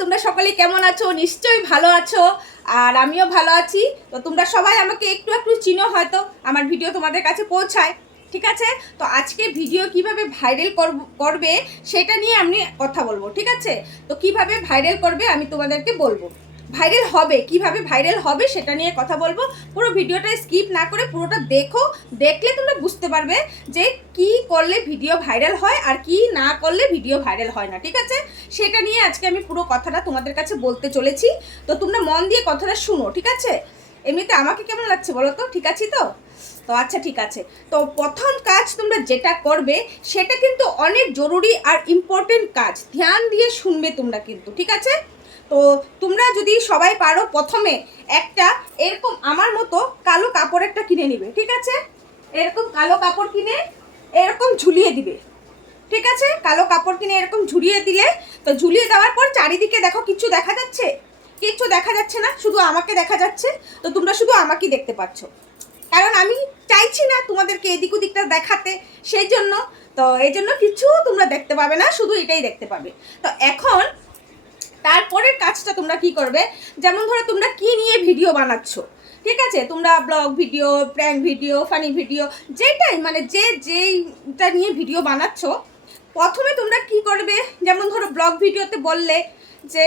তোমরা সকলে কেমন আছো? নিশ্চয়ই ভালো আছো, আর আমিও ভালো আছি। তো তোমরা সবাই আমাকে একটু একটু চিনো, হয়তো আমার ভিডিও তোমাদের কাছে পৌঁছায়। ঠিক আছে, তো আজকে ভিডিও কিভাবে ভাইরাল করবে সেটা নিয়ে আমি কথা বলবো। ঠিক আছে, তো কিভাবে ভাইরাল করবে আমি তোমাদেরকে বলবো। ভাইরাল হবে কিভাবে, ভাইরাল হবে সেটা নিয়ে কথা বলবো। পুরো ভিডিওটা স্কিপ না করে পুরোটা দেখো, দেখলে তোমরা বুঝতে পারবে যে কি করলে ভিডিও ভাইরাল হয় আর কি না করলে ভিডিও ভাইরাল হয় না। ঠিক আছে, সেটা নিয়ে আজকে আমি পুরো কথাটা তোমাদের কাছে বলতে চলেছি। তো তোমরা মন দিয়ে কথাটা শুনো। ঠিক আছে, এমনিতে আমাকে কেমন লাগছে বলো তো? ঠিক আছি তো? তো আচ্ছা ঠিক আছে। তো প্রথম কাজ তোমরা যেটা করবে সেটা কিন্তু অনেক জরুরি আর ইম্পর্টেন্ট কাজ, ধ্যান দিয়ে শুনবে তোমরা কিন্তু। ঠিক আছে, তো তোমরা যদি সবাই পারো প্রথমে একটা এরকম আমার মতো কালো কাপড় একটা কিনে নিবে। ঠিক আছে, এরকম কালো কাপড় কিনে এরকম ঝুলিয়ে দিবে। ঠিক আছে, কালো কাপড় কিনে এরকম ঝুলিয়ে দিলে, তো ঝুলিয়ে দেওয়ার পর চারিদিকে দেখো কিছু দেখা যাচ্ছে? কিচ্ছু দেখা যাচ্ছে না, শুধু আমাকে দেখা যাচ্ছে। তো তোমরা শুধু আমাকেই দেখতে পাচ্ছ, কারণ আমি চাইছি না তোমাদেরকে এদিক ওদিকটা দেখাতে, সেই জন্য। তো এই জন্য কিছু তোমরা দেখতে পাবে না, শুধু এটাই দেখতে পাবে। তো এখন তারপরের কাজটা তোমরা কি করবে, যেমন ধরো তোমরা কি নিয়ে ভিডিও বানাচ্ছ। ঠিক আছে, তোমরা blog video, prank video, funny video, যেটাই মানে যেইটা নিয়ে ভিডিও বানাচ্ছ, প্রথমে তোমরা কি করবে, যেমন ধরো ব্লগ ভিডিওতে বললে যে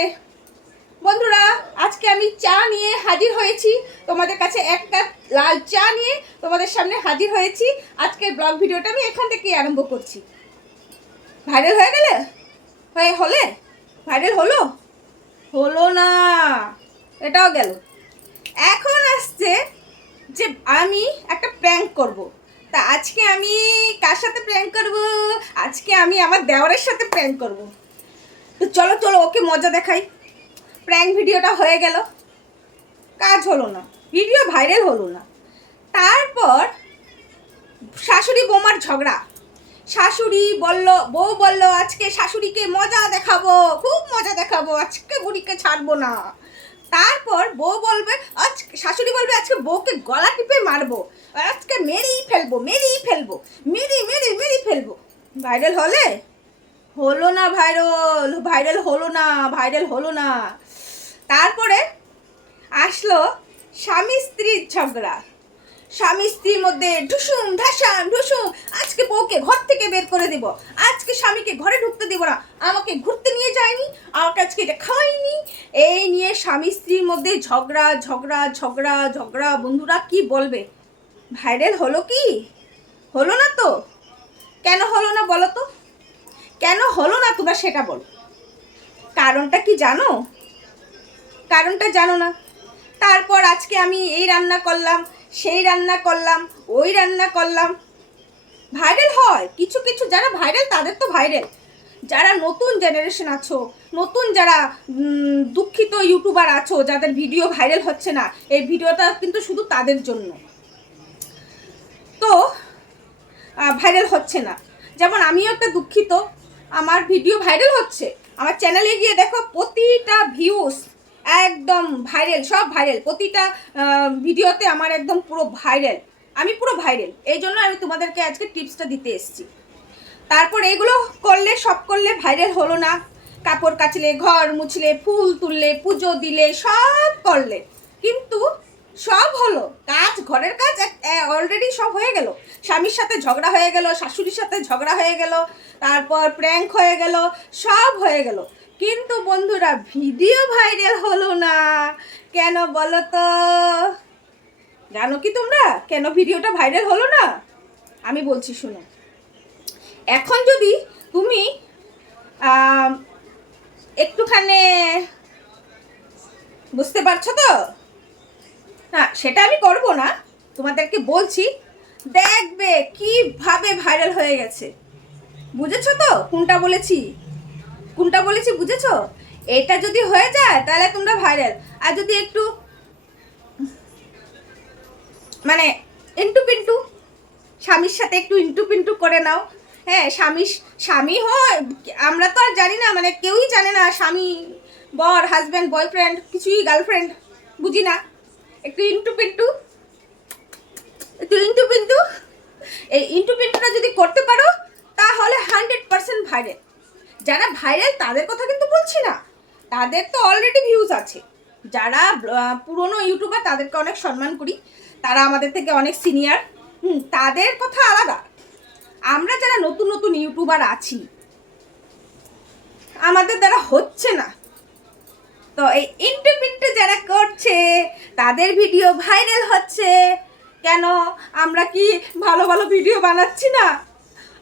বন্ধুরা আজকে আমি চা নিয়ে হাজির হয়েছি তোমাদের কাছে, এক কাপ লাল চা নিয়ে তোমাদের সামনে হাজির হয়েছি। আজকের ব্লগ ভিডিওটা আমি এখান থেকেই আরম্ভ করছি। ভাইরাল হয়ে গেলে হলে ভাইরাল হলো হলো না, এটাও গেল। এখন আসছে যে আমি একটা প্র্যাঙ্ক করব। তা আজকে আমি কার সাথে প্র্যাঙ্ক করব? আজকে আমি আমার দেওরের সাথে প্র্যাঙ্ক করব। তো চলো চলো ওকে মজা দেখাই। প্র্যাঙ্ক ভিডিওটা হয়ে গেল, কাজ হলো না, ভিডিও ভাইরাল হলো না। তারপর শাশুড়ি বৌমার ঝগড়া। শাশুড়ি বলল, বউ বলল আজকে শাশুড়িকে মজা দেখাবো, খুব মজা দেখাবো, আজকে বুড়িকে ছাড়বো না। তারপর বউ বলবে, আজকে শাশুড়ি বলবে আজকে বউকে গলা টিপে মারবো, আজকে মেরেই ফেলবো, মেরেই ফেলবো, মেরে ফেলবো। ভাইরাল হলো না, ভাইরাল হলো না, ভাইরাল হলো না। তারপরে আসলো স্বামী স্ত্রীর ঝগড়া। স্বামী স্ত্রীর মধ্যে ঢুসুম ঢাসান ঢুসুম, আজকে বউকে ঘর থেকে বের করে দিব, আজকে স্বামীকে ঘরে ঢুকতে দিব না, আমাকে ঘুরতে নিয়ে যায়নি, আমাকে আজকে এটা খাওয়াইনি। এই নিয়ে স্বামী স্ত্রীর মধ্যে ঝগড়া ঝগড়া ঝগড়া ঝগড়া। বন্ধুরা কি বলবে, ভাইরাল হলো কি? হলো না তো। কেন হলো না বলো তো? কেন হলো না তোমরা সেটা বলো। কারণটা কি জানো? কারণটা জানো না। তারপর আজকে আমি এই রান্না করলাম, সেই রান্না করলাম, ওই রান্না করলাম। ভাইরাল হয় কিছু কিছু, যারা ভাইরাল তাদের তো ভাইরাল। যারা নতুন জেনারেশন আছো, নতুন যারা দুঃখিত ইউটিউবার আছো, যাদের ভিডিও ভাইরাল হচ্ছে না, এই ভিডিওটা কিন্তু শুধু তাদের জন্য। তো ভাইরাল হচ্ছে না, যেমন আমিও একটা দুঃখিত, আমার ভিডিও ভাইরাল হচ্ছে। আমার চ্যানেলে গিয়ে দেখো প্রতিটা ভিউজ একদম ভাইরাল, সব ভাইরাল, প্রতিটা ভিডিওতে আমার একদম পুরো ভাইরাল, আমি পুরো ভাইরাল। এই জন্য আমি তোমাদেরকে আজকে টিপসটা দিতে এসেছি। তারপর এগুলো করলে, সব করলে ভাইরাল হলো না। কাপড় কাচলে, ঘর মুছলে, ফুল তুললে, পুজো দিলে, সব করলে, কিন্তু সব হলো কাজ, ঘরের কাজ অলরেডি সব হয়ে গেল। স্বামীর সাথে ঝগড়া হয়ে গেল, শাশুড়ির সাথে ঝগড়া হয়ে গেল, তারপর প্র্যাঙ্ক হয়ে গেল, সব হয়ে গেল, কিন্তু বন্ধুরা ভিডিও ভাইরাল হলো না। কেন বলো তো? জানো কি তোমরা কেন ভিডিওটা ভাইরাল হলো না? আমি বলছি শুনো। এখন যদি তুমি একটুখানি বুঝতে পারছো তো? না সেটা আমি করব না, তোমাদেরকে বলছি, দেখবে কিভাবে ভাইরাল হয়ে গেছে। বুঝেছো তো কোনটা বলেছি? কোনটা বলেছি বুঝেছো? এটা যদি হয়ে যায় তাহলে তোমরা ভাইরাল। আর যদি একটু মানে ইন্টু পিন্টু, স্বামীর সাথে একটু ইন্টু পিন্টু করে নাও। হ্যাঁ, স্বামী হয়, আমরা তো আর জানি না, মানে কেউই জানে না স্বামী, বর, হাজব্যান্ড, বয়ফ্রেন্ড, কিছুই গার্লফ্রেন্ড বুঝি না। একটু ইন্টু পিন্টু, একটু ইন্টু পিন্টু, এই ইন্টু পিন্টুটা যদি করতে পারো তাহলে 100% ভাইরাল। যারা ভাইরাল তাদের কথা কিন্তু বলছি না, তাদের তো অলরেডি ভিউজ আছে। যারা পুরনো ইউটিউবার তাদেরকে অনেক সম্মান করি, তারা আমাদের থেকে অনেক সিনিয়র, তাদের কথা আলাদা। আমরা যারা নতুন নতুন ইউটিউবার আছি, আমাদের দ্বারা হচ্ছে না, তো এই ইন্টু পিন্টু যারা করছে তাদের ভিডিও ভাইরাল হচ্ছে। কেন? আমরা কি ভালো ভালো ভিডিও বানাচ্ছি না?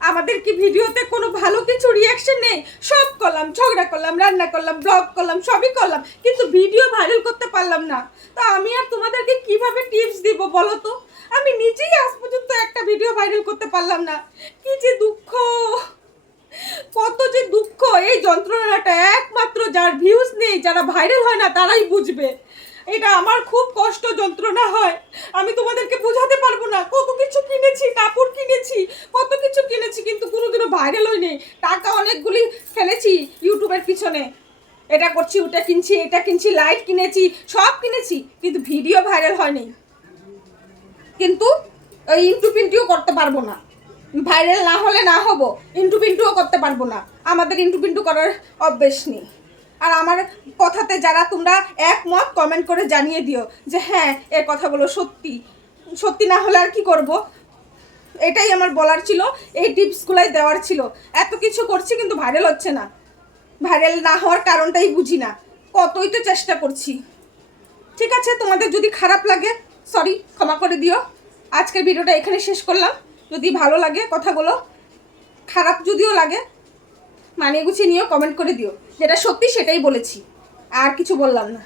আমাদের কি ভিডিওতে কোনো ভালো কিছু রিয়াকশন নেই? সব করলাম, ঝগড়া করলাম, রান্না করলাম, ব্লগ করলাম, সবই করলাম, কিন্তু ভিডিও ভাইরাল করতে পারলাম না। তো আমি আর তোমাদেরকে কিভাবে টিপস দিব বলো তো? আমি নিজেই আজ পর্যন্ত একটা ভিডিও ভাইরাল করতে পারলাম না। কি যে দুঃখ, কত যে দুঃখ! এই যন্ত্রণাটা একমাত্র যার ভিউজ নেই, যারা ভাইরাল হয় না, তারাই বুঝবে। এটা আমার খুব কষ্ট যন্ত্রণা হয়, আমি তোমাদেরকে বোঝাতে পারবো না। কত কিছু কিনেছি, কাপড় কিনেছি, কত কিছু কিনেছি, কিন্তু কোনোদিনও ভাইরাল হয়নি। টাকা অনেকগুলি ফেলেছি ইউটিউবের পিছনে, এটা করছি, ওটা কিনছি, এটা কিনছি, লাইট কিনেছি, সব কিনেছি, কিন্তু ভিডিও ভাইরাল হয়নি। কিন্তু ওই ইন্টু পিন্টুও করতে পারবো না, ভাইরাল না হলে না হব, ইন্টু পিন্টুও করতে পারবো না। আমাদের ইন্টু পিন্টু করার অভ্যেস নেই। আর আমার কথাতে যারা তোমরা একমত কমেন্ট করে জানিয়ে দিও যে হ্যাঁ, এর কথাগুলো সত্যি। সত্যি না হলে আর কি করব? এটাই আমার বলার ছিল, এই টিপসগুলাই দেওয়ার ছিল। এত কিছু করছি কিন্তু ভাইরাল হচ্ছে না। ভাইরাল না হওয়ার কারণটাই বুঝি না, কতই তো চেষ্টা করছি। ঠিক আছে, তোমাদের যদি খারাপ লাগে সরি, ক্ষমা করে দিও। আজকের ভিডিওটা এখানে শেষ করলাম। যদি ভালো লাগে কথাগুলো, খারাপ যদিও লাগে, মানিয়ে গুছিয়ে নিয়েও কমেন্ট করে দিও। যেটা সত্যি সেটাই বলেছি, আর কিছু বললাম না।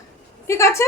ঠিক আছে।